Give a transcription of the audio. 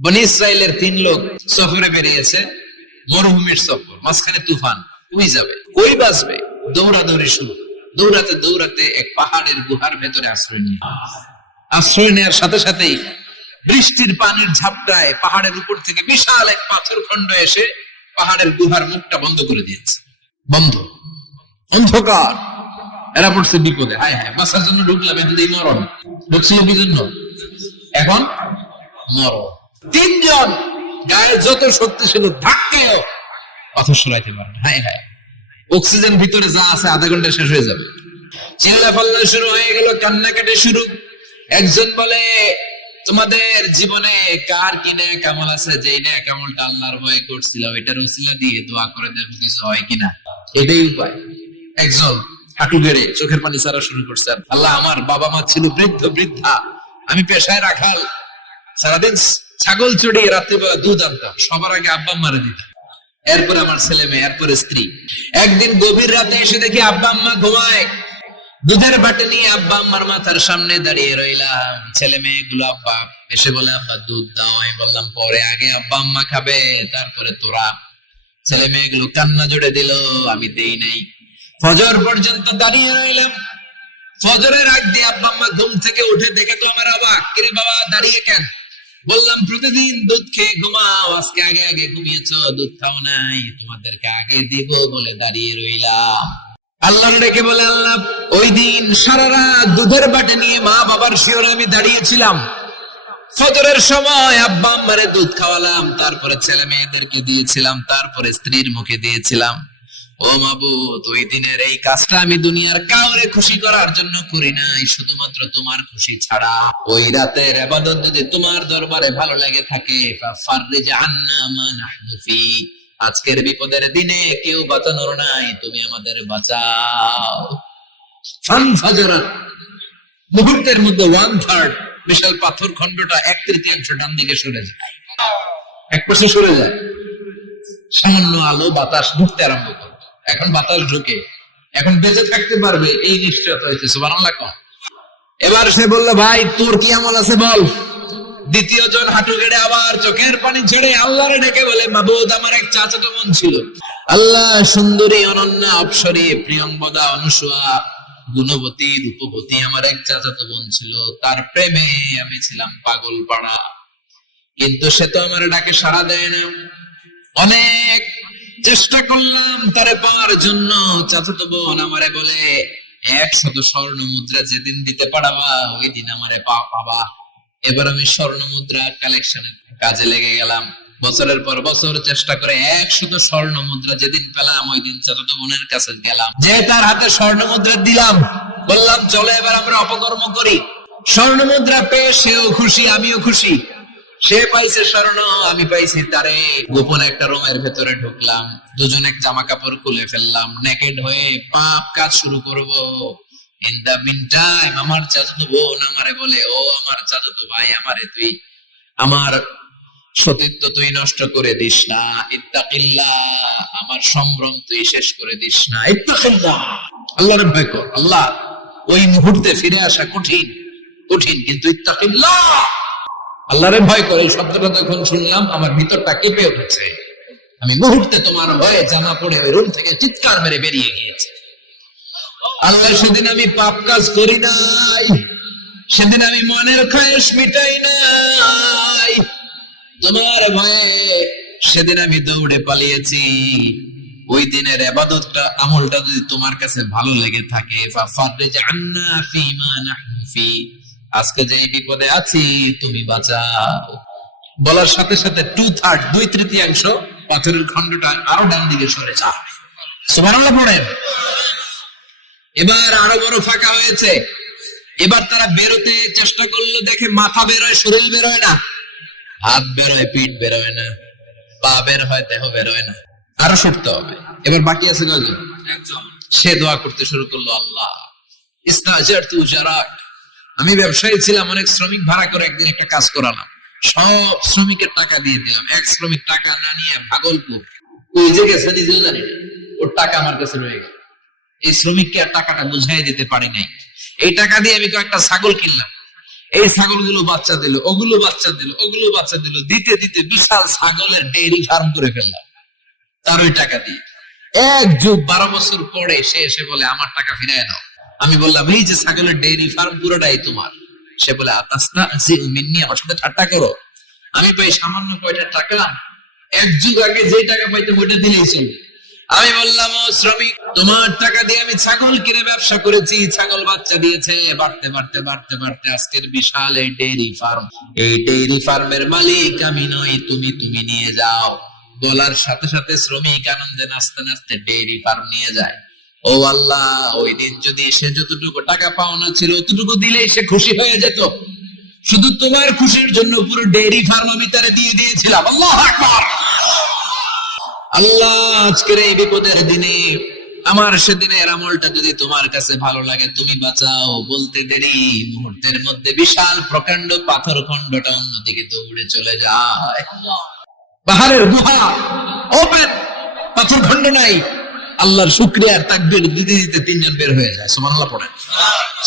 বনি ইসরায়েলের 3 লোক সফরে বেরিয়েছে, মরুভূমির সফর, মাঝখানে তুফান। কই যাবে, কই বাঁচবে? দৌড়াদৌড়ি শুরু। দৌড়াতে দৌড়াতে এক পাহাড়ের গুহার ভেতরে আশ্রয় নেওয়ার সাথে সাথেই বৃষ্টির পানির ঝাপটায় পাহাড়ের উপর থেকে বিশাল এক পাথর খন্ড এসে পাহাড়ের গুহার মুখটা বন্ধ করে দিয়েছে। বন্ধ, অন্ধকার। এরা পড়ছে বিপদে। হায় হায়, বাঁচার জন্য ঢুকলাম, এতে মরণ। ঢুকছিল কি জন্য? এখন মরণ। 3 জন গায়ে যত শক্তি ছিল ধাক্কেও পাথর সরাইতে পারে না। হায় হায়, অক্সিজেন ভিতরে যা আছে আধা ঘন্টা শেষ হয়ে যাবে। চিল্লা পাল্লা শুরু হয়ে গেল, কান্নাকাটি শুরু। একজন বলে, তোমাদের জীবনে কার কি নেক আমল আছে, যে নেক আমলটা আল্লাহর ভয়ে করছিল এটার ওসিলা দিয়ে দোয়া করে দেখো কিছু হয় কিনা, এটাই উপায়। একজন হাঁটু গেড়ে চোখের পানি ছাড়া শুরু করছে, আল্লাহ আমার বাবা মা ছিল বৃদ্ধ বৃদ্ধা, আমি পেশায় রাখাল, সারাদিন ছাগল চড়িয়ে রাত্রিবেলা দুধ আনতাম, সবার আগে আব্বা মারে দিতাম, এরপরে আমার ছেলে মেয়ে, এরপরে স্ত্রী। একদিন গভীর রাতে এসে দেখি আব্বা আম্মা ঘুমায়, দুধের বাটি নিয়ে আব্বা আম্মার মাথার সামনে দাঁড়িয়ে রইলাম। ছেলে মেয়েগুলো আব্বা এসে বলে, আব্বা দুধ দাও। আমি বললাম পরে, আগে আব্বা আম্মা খাবে, তারপরে তোরা। ছেলে মেয়েগুলো কান্না জুড়ে দিল, আমি দেই নাই। ফজর পর্যন্ত দাঁড়িয়ে রইলাম। ফজরের আগ দিয়ে আব্বা আম্মা ঘুম থেকে উঠে দেখে তো আমার অবাক, কিরে বাবা দাঁড়িয়ে কেন? বললাম প্রতিদিন দুধ খেয়ে ঘুমাও, আজকে আগে আগে ঘুমিয়েছ, দুধ খাও নাই, তোমাদেরকে আগে দিব বলে দাঁড়িয়ে রইলাম। আল্লাহ ডেকে বলে, আল্লাহ ওই দিন সারা রাত দুধের বাটি নিয়ে মা বাবার শিওরে আমি দাঁড়িয়েছিলাম, ফজরের সময় আব্বা আম্মারে দুধ খাওয়ালাম, তারপরে ছেলে মেয়েদেরকে দিয়েছিলাম, তারপরে স্ত্রীর মুখে দিয়েছিলাম। ও মাবুদ, ওই দিনের এই কাজটা আমি দুনিয়ার কাউরে খুশি করার জন্য করি নাই, শুধুমাত্র তোমার খুশি ছাড়া। ওই রাতের ইবাদত যদি তোমার দরবারে ভালো লেগে থাকে, ফাফাররিজ আন্না মা নাহনু ফি, আজকের বিপদের দিনে কেউ বাঁচানোর নাই, তুমি আমাদের বাঁচাও। ফানফাজারাত, মুহূর্তের মধ্যে 1/3 বিশাল পাথর খণ্ডটা 1/3 ডান দিকে সরে যায়, 1 পাশে সরে যায়। সামান্য আলো বাতাস ঢুকতে আরম্ভ করে। এখন বাতাস ঢুকে, এখন বেঁচে থাকতে পারবে এই নিশ্চয়তা হয়েছে। সুবহানাল্লাহ। এবার সে বলল, ভাই তোর কি আমল আছে বল। দ্বিতীয় জন হাঁটু গেড়ে আবার চোখের পানি ছেড়ে আল্লাহরে ডেকে বলে, মাবুদ আমার এক চাচাতো বোন ছিল, আল্লাহ সুন্দরী অনন্যা অপ্সরী প্রিয়ঙ্বদা অনুসুয়া গুণবতী রূপবতী আমার এক চাচাতো বোন ছিল, তার প্রেমে আমি ছিলাম পাগল পাড়া, কিন্তু সে তো আমার ডাকে সাড়া দেয় না। অনেক চেষ্টা করলাম তারে পাওয়ার জন্য। চাচাতো বোন আমারে বলে, 100 স্বর্ণ মুদ্রা যেদিন দিতে পারবা ওই দিন আমারে পাবা। এবার আমি স্বর্ণ মুদ্রা কালেকশনের কাজে লেগে গেলাম। বছরের পর বছর চেষ্টা করে 100 স্বর্ণ মুদ্রা যেদিন পেলাম ওই দিন চাচাতো বোনের কাছে গেলাম, যে তার হাতে স্বর্ণ মুদ্রা দিলাম, বললাম চলো এবার আমরা অপকর্ম করি। স্বর্ণ মুদ্রা পেয়ে সেও খুশি, আমিও খুশি। সে পাইছে স্বর্ণ, আমি পাইছি তারে। গোপন একটা রুমের ভেতরে ঢুকলাম, দুজনে জামা কাপড় খুলে ফেললাম, নেকেড হয়ে পাপ কাজ শুরু করব। ইন দা মিন টাইম আমার চাচাতো বোন আমারে বলে, ও আমার চাচাতো ভাই, আমারে তুই আমার সতীত্ব তুই নষ্ট করে দিস না, ইত্তাকিল্লাহ, আমার সম্ভ্রম তুই শেষ করে দিস না, ইত্তাকিল্লাহ, আল্লাহর ভয় কর। আল্লাহ ওই মুহূর্তে ফিরে আসা কঠিন কঠিন, কিন্তু ইত্তাকিল্লাহ, আল্লাহরে ভয় করে এই শব্দটা যখন শুনলাম আমার ভিতরটা কেঁপে উঠেছে। আমি মুহূর্তে তোমার ভয়ে জামা পড়ে ওই রুম থেকে চিৎকার মেরে বেরিয়ে গিয়েছি। আল্লাহ সেদিন আমি পাপ কাজ করি নাই, সেদিন আমি মনের খায়েশ মিটাই নাই, তোমার ভয়ে সেদিন আমি দৌড়ে পালিয়েছি। ওই দিনের ইবাদতটা আমলটা যদি তোমার কাছে ভালো লেগে থাকে, ফাফাররিজ আন্না ফিমা নাহনু ফি, আজকে যে বিপদে আছি তুমি বাঁচাও। বলার সাথে সাথে 2/3 2/3 পাথরের খণ্ডটা আরো ডান দিকে সরে যায়। সুবহানাল্লাহ পড়েন। এবার আরো বড় ফাঁকা হয়েছে। এবার তারা বেরোতে চেষ্টা করলো, দেখে মাথা বেরোয়, শরীর বেরোয় না, হাত বেরোয়, পিঠ বেরোয় না, পা বের হয়, দেহ বেরোয় না, আরো সরতে হবে। এবার বাকি আছে কয়জন? একজন। সে দোয়া করতে শুরু করলো, আল্লাহ ইস্তাজারতু জারাক, আমি ব্যবসায়ী ছিলাম, অনেক শ্রমিক ভাড়া করে একদিন একটা কাজ করালাম, সব শ্রমিকের টাকা দিয়ে দিলাম। এক শ্রমিক টাকা না নিয়ে ভাগলপুর ওই যে গেছে, নিজেও জানি না, ওর টাকা আমার কাছে রয়ে গেল। এই শ্রমিককে আর টাকাটা বুঝাই দিতে পারি নাই। এই টাকা দিয়ে আমি কয়েকটা ছাগল কিনলাম, এই ছাগলগুলো বাচ্চা দিল, ওগুলো বাচ্চা দিল, ওগুলো বাচ্চা দিল, দিতে দিতে বিশাল ছাগলের ডেইরি ফার্ম করে ফেললাম তার ওই টাকা দিয়ে। 1 যুগ 12 বছর পরে সে এসে বলে আমার টাকা ফিরিয়ে নাও। আমি বললাম এই যে ছাগলের ডেইরি ফার্ম পুরোটাই তোমার। সে বলে আতাস্তা জি মিন্নি, আমার সাথে ঠাট্টা করো? আমি পাই সামান্য কয়টা টাকা, 1 যুগ আগে যে টাকা পাইতে ওইটা দিলেই চলবে। আমি বললাম ও শ্রমিক, তোমার টাকা দিয়ে আমি ছাগল কিনে ব্যবসা করেছি, ছাগল বাচ্চা দিয়েছে, বাড়তে বাড়তে বাড়তে বাড়তে আজকের বিশাল এই ডেইরি ফার্ম, এই ডেইরি ফার্মের মালিক আমি নই, তুমি নিয়ে যাও। বলার সাথে সাথে শ্রমিক আনন্দে নাচতে নাচতে ডেইরি ফার্ম নিয়ে যায়। ও আল্লাহ, ওই দিন যদি সে যতটুকু টাকা পাওনা ছিল ততটুকু দিলেই সে খুশি হয়ে যেত। শুধু তোমার খুশির জন্য পুরো ডেইরি ফার্ম আমি তারে দিয়ে দিয়েছিলাম। আল্লাহু আকবার। আল্লাহ, আজকের এই বিপদের দিনে আমার সেদিনের আমলটা যদি তোমার কাছে ভালো লাগে তুমি বাঁচাও। বলতে দেরি, মুহূর্তের মধ্যে বিশাল প্রকাণ্ড পাথর খণ্ডটা অন্যদিকে দৌড়ে চলে যায়। পাহাড়ের গুহা ওপেন, পাথর খণ্ড নাই। আল্লাহর শুকরিয়া আর তাকবীর দিতে দিতে 3 জন বের হয়ে যায়। সুবহানাল্লাহ পড়েন।